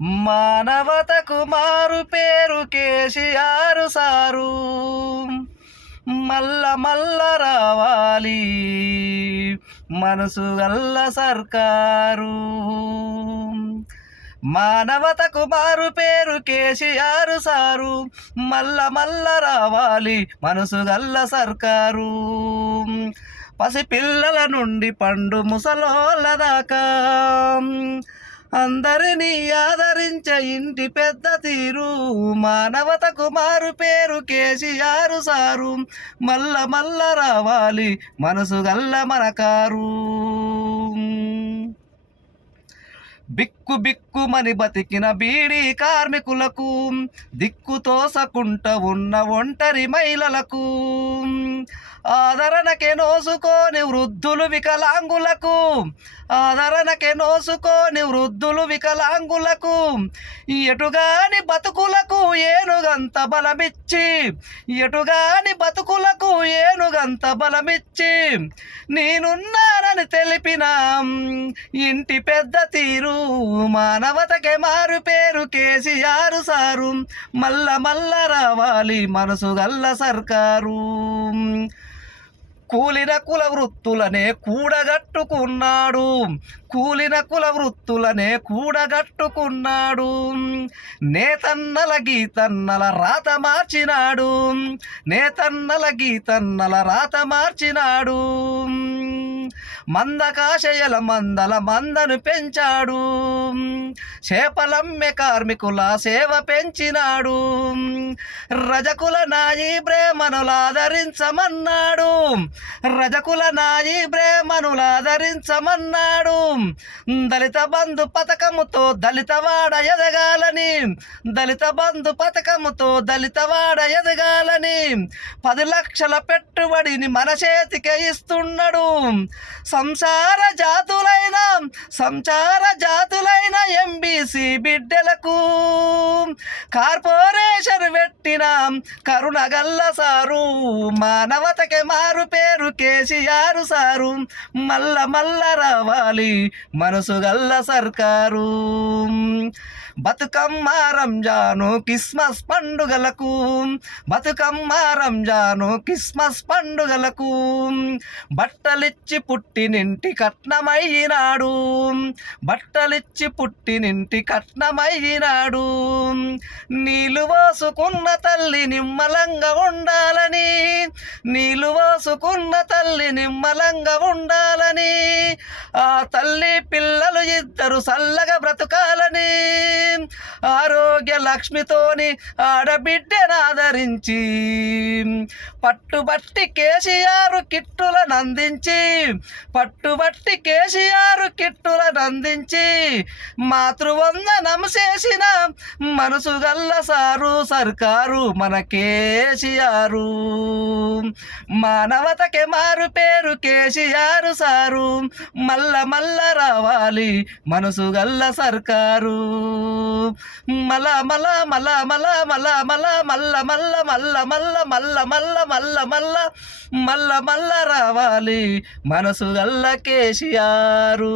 మానవతకు మారు పేరు కేసీఆర్ సారు. మల్ల మల్ల రావాలి మనసు గల్ల సర్కారు. మానవతకు మారు పేరు కేసీఆర్ సారు. మల్ల మల్ల రావాలి మనసు గల్ల సర్కారు. పసిపిల్లల నుండి పండు ముసలోళ్ళ దాకా. అందరినీ ఆదరించే ఇంటి పెద్ద తీరు మానవతకు మారు పేరు కేసీఆర్ సారు. మల్ల మల్ల రావాలి మనసు గల్ల మనకారు బిక్కు బిక్కుమని బతికిన బీడీ కార్మికులకు దిక్కు తోసకుంట ఉన్న ఒంటరి మహిళలకు ఆదరణకే నోసుకోని వృద్ధులు వికలాంగులకు ఆదరణకే నోసుకోని వృద్ధులు వికలాంగులకు ఎటుగాని బతుకులకు ఏనుగంత బలమిచ్చి ఎటుగాని బతుకులకు ఏనుగంత బలమిచ్చి అని తెలిపిన. ఇంటి పెద్ద తీరు మానవతకే మారు పేరు కేసీఆర్ సారు. మల్ల మల్ల రావాలి మనసు గల్ల సర్కారు. కూలిన కుల వృత్తులనే కూడగట్టుకున్నాడు. కూలిన కుల వృత్తులనే కూడగట్టుకున్నాడు. నేతన్నల గీతన్నల రాత మార్చినాడు. నేతన్నల గీతన్నల రాత మార్చినాడు. మందకాశయల మందల మందను పెంచాడు. చేపలమ్మె కార్మికుల సేవ పెంచినాడు. రజకుల నాయి బ్రేమనులాదరించమన్నాడు రజకుల నాయి బ్రేమనులాదరించమన్నాడు దళిత బంధు పథకముతో దళితవాడ ఎదగాలని. దళిత బంధు పథకముతో దళితవాడ ఎదగాలని. పది లక్షల పెట్టుబడిని మన చేతికే ఇస్తున్నాడు. సంసార జాతులైన సంసార జాతులైన ఎం ఎంబీసీ బిడ్డలకు కార్పొరేషన్ పెట్టిన కరుణగల్ల సారు మానవతకే మారు పేరు కేసీఆర్ సారు మల్ల మల్ల రావాలి మనసు గల్ల సర్కారు. బతుకమ్మ రంజాను క్రిస్మస్ పండుగలకు బతుకమ్మ రంజాను క్రిస్మస్ పండుగలకు బట్టలిచ్చి పుట్టినింటి కట్నమైనాడు బట్టలిచ్చి నింటి కట్నమైనాడు. నీళ్ళు పోసుకున్న తల్లి నిమ్మలంగా ఉండాలని. నీళ్ళు తల్లి నిమ్మలంగా ఉండాలని. ఆ తల్లి పిల్లలు ఇద్దరు చల్లగా బ్రతుకాలని. ఆరోగ్య లక్ష్మితోని ఆడబిడ్డను ఆదరించి. పట్టుబట్టి కేసీఆర్ కిట్ అందించి పట్టుబట్టి కేసీఆర్ కిట్టులను అందించి మాతృవందనం చేసిన మనసు గల్ల సారు సర్కారు మన కేసీఆరు మానవతకి మారు పేరు కేసీఆర్ సారు మల్ల మల్ల రావాలి మనసు గల్ల సర్కారు మల మల మల మల మల మల మల్ల మల్ల మల్ల మల్ల మల్ల మల్ల మల్ల మల్ల మల్ల మల్ల రావాలి మనసు గల్ల కేసీఆరు.